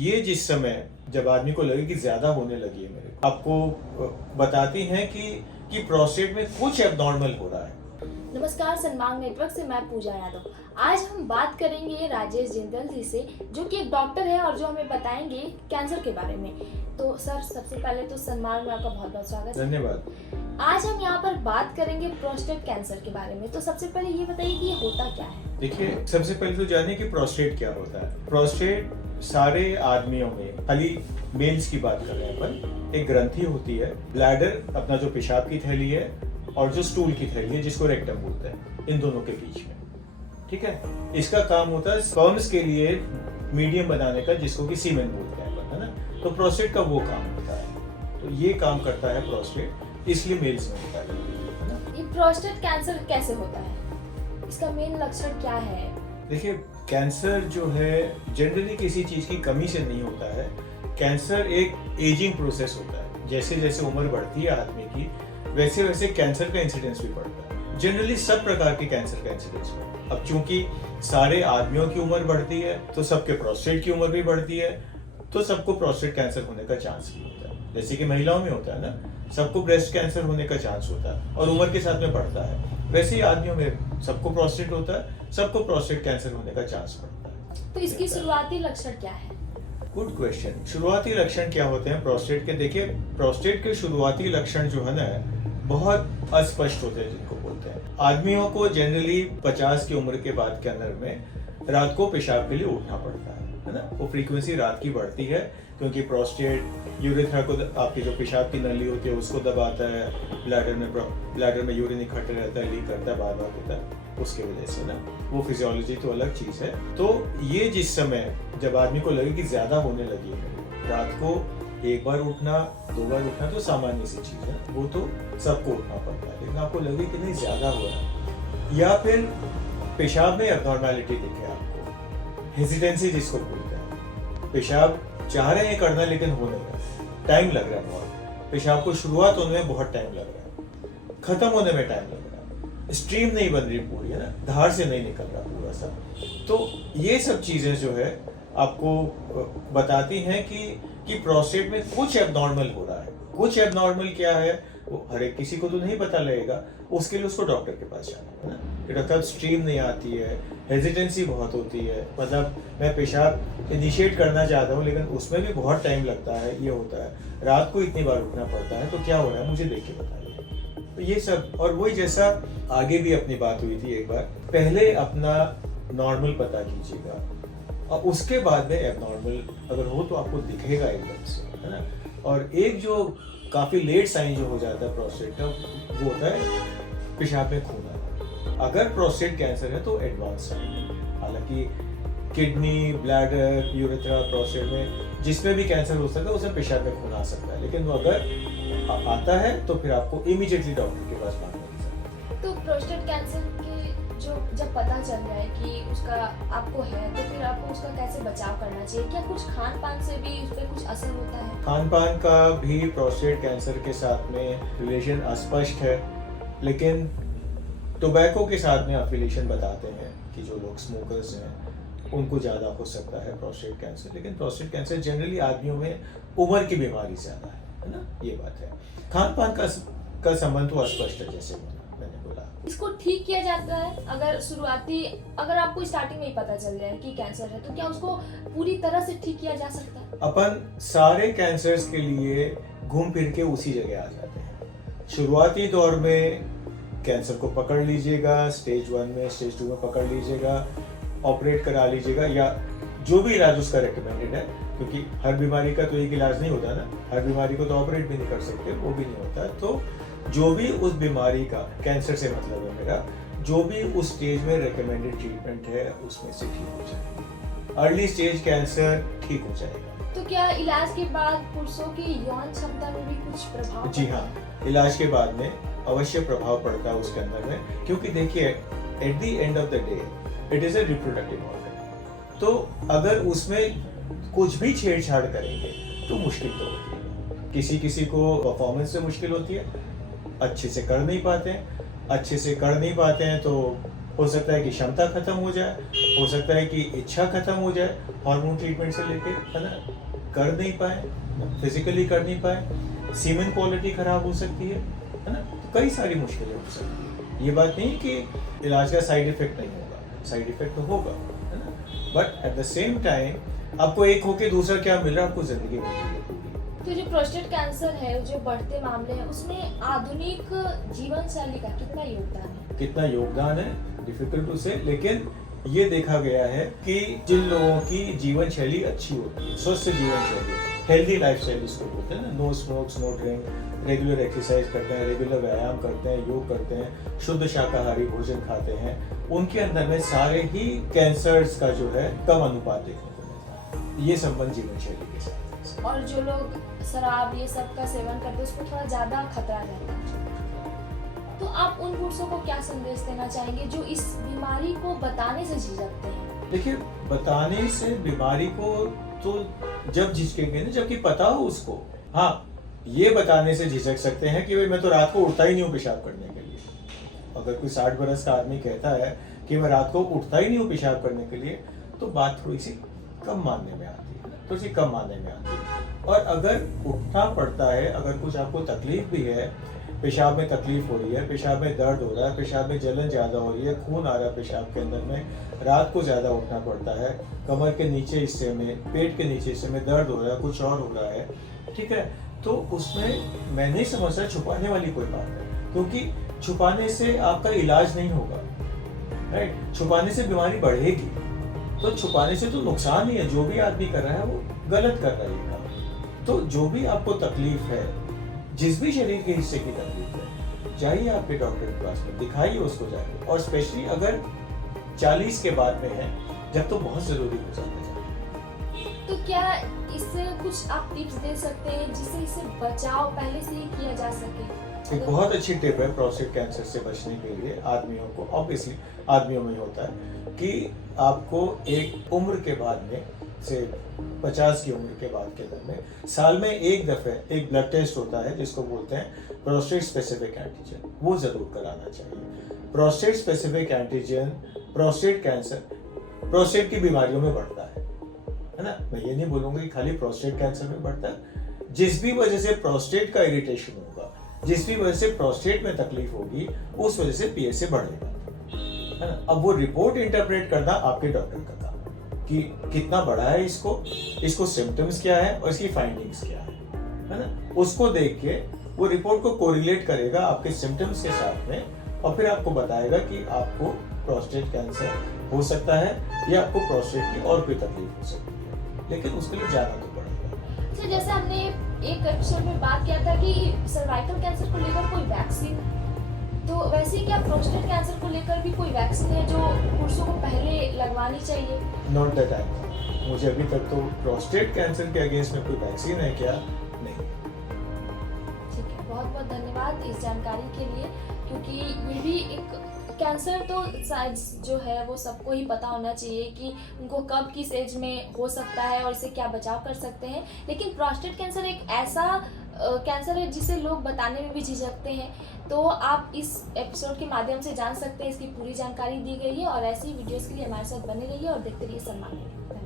ये जिस समय जब आदमी को लगे कि ज्यादा होने लगी है मेरे को, आपको बताती हैं कि प्रोस्टेट में कुछ एबनॉर्मल हो रहा है। नमस्कार, सनमांग नेटवर्क से मैं पूजा यादव। आज हम बात करेंगे राजेश जिंदल जी से, जो कि एक डॉक्टर है और जो हमें बताएंगे कैंसर के बारे में। तो सर, सबसे पहले तो सनमांग में आपका बहुत बहुत स्वागत है। धन्यवाद। आज हम यहाँ पर बात करेंगे प्रोस्टेट कैंसर के बारे में। तो सबसे पहले ये बताइए कि ये होता क्या है। देखिए, सबसे पहले तो जानिए कि प्रोस्टेट क्या होता है। प्रोस्टेट सारे आदमियों में, खाली मेल्स की बात कर रहे हैं अपन, एक ग्रंथि होती है। ब्लैडर अपना जो पेशाब की थैली है और जो स्टूल की थैली है जिसको रेक्टम बोलते हैं, इन दोनों के बीच में, ठीक है। इसका काम होता है स्पर्म्स के लिए मीडियम बनाने का, जिसको कि सीमेन बोलते हैं अपन, है ना। तो प्रोस्टेट का वो काम होता है। तो ये काम करता है प्रोस्टेट, इसलिए मेल्स में होता है ना। ये प्रोस्टेट कैंसर कैसे होता है, इसका मेन लक्षण क्या है? देखिए, कैंसर जो है जनरली किसी चीज की कमी से नहीं होता है। कैंसर एक एजिंग प्रोसेस होता है। जैसे जैसे उम्र बढ़ती है आदमी की, वैसे वैसे कैंसर का इंसिडेंस भी बढ़ता है। जनरली सब प्रकार के कैंसर का इंसिडेंस बढ़ता है। अब चूंकि सारे आदमियों की उम्र बढ़ती है, तो सबके प्रोस्टेट की उम्र भी बढ़ती है, तो सबको प्रोस्टेट कैंसर होने का चांस भी होता है। जैसे कि महिलाओं में होता है ना, सबको ब्रेस्ट कैंसर होने का चांस होता है और उम्र के साथ में बढ़ता है। वैसे ही आदमियों में सबको प्रोस्टेट होता है, सबको प्रोस्टेट कैंसर होने का चांस बढ़ता है। तो इसकी शुरुआती लक्षण क्या है? Good question. शुरुआती लक्षण क्या होते हैं प्रोस्टेट के? देखिए, प्रोस्टेट के शुरुआती लक्षण जो है ना, बहुत अस्पष्ट होते हैं, जिनको बोलते हैं। आदमियों को जनरली 50 की उम्र के बाद के अंदर में रात को पेशाब के लिए उठना पड़ता है ना। वो फ्रीक्वेंसी रात की बढ़ती है, क्योंकि प्रोस्टेट यूरेथ्रा को, आपकी जो पेशाब की नली होती है उसको दबाता है। ब्लैडर में यूरिन इकट्ठे रहता है, लीक करता है, बार बार होता है, उसके वजह से ना। वो फिजियोलॉजी तो अलग चीज है। तो ये जिस समय जब आदमी को लगे कि ज्यादा होने लगी है, रात को एक बार उठना, 2 बार उठना तो सामान्य सी चीज है, वो तो सबको उठना पड़ता है। लेकिन आपको लगे कि नहीं ज्यादा हो रहा है, या फिर पेशाब में एबनॉर्मेलिटी दिखे आपको, हेजिटेंसी जिसको बोलते हैं, पेशाब चाह रहे हैं करना लेकिन हो नहीं रहा, टाइम लग रहा है बहुत, पेशाब को शुरुआत होने में बहुत टाइम लग रहा है, खत्म होने में टाइम लग रहा है, स्ट्रीम नहीं बन रही पूरी, है ना, धार से नहीं निकल रहा पूरा सा। तो ये सब चीजें जो है आपको बताती हैं कि प्रोस्टेट में कुछ एबनॉर्मल हो रहा है। कुछ एबनॉर्मल क्या है वो हर एक किसी को तो नहीं पता लगेगा, उसके लिए उसको डॉक्टर के पास जाना है ना। कि डॉक्टर, स्ट्रीम नहीं आती है, हेजिटेंसी बहुत होती है, मतलब मैं पेशाब इनिशिएट करना चाहता हूँ लेकिन उसमें भी बहुत टाइम लगता है, ये होता है, रात को इतनी बार उठना पड़ता है, तो क्या हो रहा है मुझे देख के बताइए। तो ये सब, और वही जैसा आगे भी अपनी बात हुई थी एक बार, पहले अपना नॉर्मल पता कीजिएगा और उसके बाद में एबनॉर्मल अगर हो तो आपको दिखेगा एकदम से, है ना। और एक जो काफी लेट साइन जो हो जाता है प्रोस्टेट का, वो होता है पेशाब में खून आना। अगर प्रोस्टेट कैंसर है तो एडवांस साइन है। हालांकि किडनी, ब्लैडर, यूरेथ्रा, प्रोस्टेट में जिसमें भी कैंसर हो सकता है उसमें पेशाब में खून आ सकता है, लेकिन वो अगर आता है तो फिर आपको इमीडिएटली डॉक्टर के पास भागना है। तो प्रोस्टेट कैंसर के जो जब पता चल जाए कि उसका आपको है, तो फिर आपको उसका कैसे बचाव करना चाहिए? क्या कुछ खान पान से भी उस पर कुछ असर होता है? खान पान का भी प्रोस्टेट कैंसर के साथ में रिलेशन अस्पष्ट है, लेकिन टोबैको के साथ में अफिलिएशन बताते हैं कि जो लोग स्मोकर्स हैं उनको ज़्यादा हो सकता है प्रोस्टेट कैंसर। लेकिन प्रोस्टेट कैंसर जनरली आदमियों में उम्र की बीमारी ज़्यादा है ना, ये बात है। खान पान का संबंध तो अस्पष्ट है, जैसे मैंने बोला। इसको ठीक किया जाता है? अगर आपको स्टार्टिंग में ही पता चल जाए कि कैंसर है, तो क्या उसको पूरी तरह से ठीक किया जा सकता है? अपन सारे कैंसर्स के लिए घूम फिर के उसी जगह आ जाते हैं। शुरुआती दौर में कैंसर को पकड़ लीजिएगा, स्टेज 1 में, स्टेज 2 में पकड़ लीजिएगा, ऑपरेट करा लीजिएगा, या जो भी इलाज उसका रिकमेंडेड है, क्योंकि हर बीमारी का तो एक इलाज नहीं होता ना, हर बीमारी को तो ऑपरेट भी नहीं कर सकते, वो भी नहीं होता। तो जो भी उस बीमारी का, कैंसर से मतलब है मेरा, जो भी उस स्टेज में रिकमेंडेड ट्रीटमेंट है उसमें से ठीक हो जाएगा। अर्ली स्टेज कैंसर ठीक हो जाएगा। तो क्या इलाज के बाद पुरुषों की यौन क्षमता में भी कुछ प्रभाव? जी हाँ, इलाज के बाद में अवश्य प्रभाव पड़ता है उसके अंदर में, क्योंकि देखिए, at the end of the day it is a reproductive organ. तो अगर उसमें कुछ भी छेड़छाड़ करेंगे तो मुश्किल तो होती है। किसी किसी को परफॉर्मेंस से मुश्किल होती है, अच्छे से कर नहीं पाते हैं तो हो सकता है कि क्षमता खत्म हो जाए, हो सकता है कि इच्छा खत्म हो जाए हार्मोन ट्रीटमेंट से लेके, है ना, कर नहीं पाए, फिजिकली कर नहीं पाए, सीमेन क्वालिटी खराब हो सकती है ना, तो कई सारी मुश्किलें हो सकती है। ये बात नहीं कि इलाज का साइड इफेक्ट नहीं होगा, साइड इफेक्ट तो होगा, है ना, but at the same time आपको एक होके दूसरा क्या मिल रहा है, आपको जिंदगी मिल रही है पूरी। तो जो प्रोस्टेट कैंसर है, जो बढ़ते मामले हैं, उसमें आधुनिक जीवन शैली का कितना योगदान है? कितना योगदान है डिफिकल्ट टू से, लेकिन ये देखा गया है कि जिन लोगों की जीवन शैली अच्छी होती है, स्वस्थ जीवन शैली, हेल्दी लाइफ स्टाइल जिसको बोलते हैं ना, no smokes, no drink, regular exercise करते हैं, रेगुलर व्यायाम करते हैं, योग करते हैं, शुद्ध शाकाहारी भोजन खाते हैं, उनके अंदर में सारे ही कैंसर्स का जो है कम अनुपात देखने को मिलता है। ये संबंध जीवन शैली के साथ है। और जो लोग शराब ये सब का सेवन करते हैं, उसको थोड़ा ज्यादा खतरा रहता है। तो आप उन पुरुषों को क्या संदेश देना चाहेंगे जो इस बीमारी को बताने से झिझकते हैं? देखिए, बताने से बीमारी को तो जब झिझकेंगे ना, जबकि पता हो उसको। हाँ, ये बताने से झिझक सकते हैं कि भाई मैं तो रात को उठता ही नहीं हूँ पेशाब करने के लिए। अगर कोई 60 बरस का आदमी कहता है कि मैं रात को उठता ही नहीं हूँ पेशाब करने के लिए, तो बात थोड़ी सी कम मानने में आती है, थोड़ी सी कम मानने में आती है। और अगर उठना पड़ता है, अगर कुछ आपको तकलीफ भी है, पेशाब में तकलीफ हो रही है, पेशाब में दर्द हो रहा है, पेशाब में जलन ज़्यादा हो रही है, खून आ रहा है पेशाब के अंदर में, रात को ज़्यादा उठना पड़ता है, कमर के नीचे हिस्से में, पेट के नीचे हिस्से में दर्द हो रहा है, कुछ और हो रहा है, ठीक है, तो उसमें मैं नहीं समझता छुपाने वाली कोई बात है, क्योंकि छुपाने से आपका इलाज नहीं होगा, राइट। छुपाने से बीमारी बढ़ेगी, तो छुपाने से तो नुकसान ही है। जो भी आदमी कर रहा है वो गलत कर रहा है ये काम। तो जो भी आपको तकलीफ है, जिस भी शरीर के हिस्से की तकलीफ है, जाइए आपके डॉक्टर के पास में, दिखाइए उसको जाके। और स्पेशली अगर 40 के बाद में है, जब तो बहुत जरूरी हो जाता है। तो क्या इससे कुछ आप टिप्स दे सकते हैं जिससे इससे बचाव पहले से ही किया जा सके? एक बहुत अच्छी टिप है प्रोस्टेट कैंसर से बचने के लिए आदमियों को, ऑब्वियसली आदमियों में होता है कि आपको एक उम्र के बाद में, से 50 की उम्र के बाद के अंदर में, साल में एक दफे एक ब्लड टेस्ट होता है जिसको बोलते हैं प्रोस्टेट स्पेसिफिक एंटीजन, वो जरूर कराना चाहिए। Prostate specific antigen prostate cancer, prostate की बीमारियों में बढ़ता है ना। मैं ये नहीं बोलूंगा कि खाली प्रोस्टेट कैंसर में बढ़ता है। जिस भी वजह से प्रोस्टेट का इरिटेशन होगा, जिस भी वजह से प्रोस्टेट में तकलीफ होगी, उस वजह से पीएसए बढ़ेगा, है ना। अब वो रिपोर्ट इंटरप्रेट करना आपके डॉक्टर का काम है कि कितना बड़ा है, इसको सिम्टम्स क्या है और इसकी फाइंडिंग्स क्या है ना। उसको देख के वो रिपोर्ट को कोरिलेट करेगा आपके सिम्टम्स के साथ में, और फिर आपको बताएगा कि आपको प्रोस्टेट कैंसर हो सकता है या आपको प्रोस्टेट की और कोई तकलीफ हो सकती है, लेकिन उसके लिए जाना तो पड़ेगा। अच्छा, जैसे हमने एक एपिसोड में बात किया था कि सर्वाइकल कैंसर को लेकर कोई वैक्सीन, तो वैसे ही क्या प्रोस्टेट कैंसर को लेकर भी कोई वैक्सीन है जो पुरुषों को पहले लगवानी चाहिए? नॉट दैट आई नो, मुझे अभी तक तो प्रोस्टेट कैंसर के अगेंस्ट में कोई वैक्सीन है क्या, नहीं। ठीक है, बहुत बहुत धन्यवाद इस जानकारी के लिए, क्योंकि ये भी एक कैंसर तो शायद जो है वो सबको ही पता होना चाहिए कि उनको कब किस एज में हो सकता है और इससे क्या बचाव कर सकते हैं। लेकिन प्रोस्टेट कैंसर एक ऐसा कैंसर है जिसे लोग बताने में भी झिझकते हैं। तो आप इस एपिसोड के माध्यम से जान सकते हैं, इसकी पूरी जानकारी दी गई है। और ऐसी वीडियोस के लिए हमारे साथ बने रहिए और देखते रहिए सन्मान।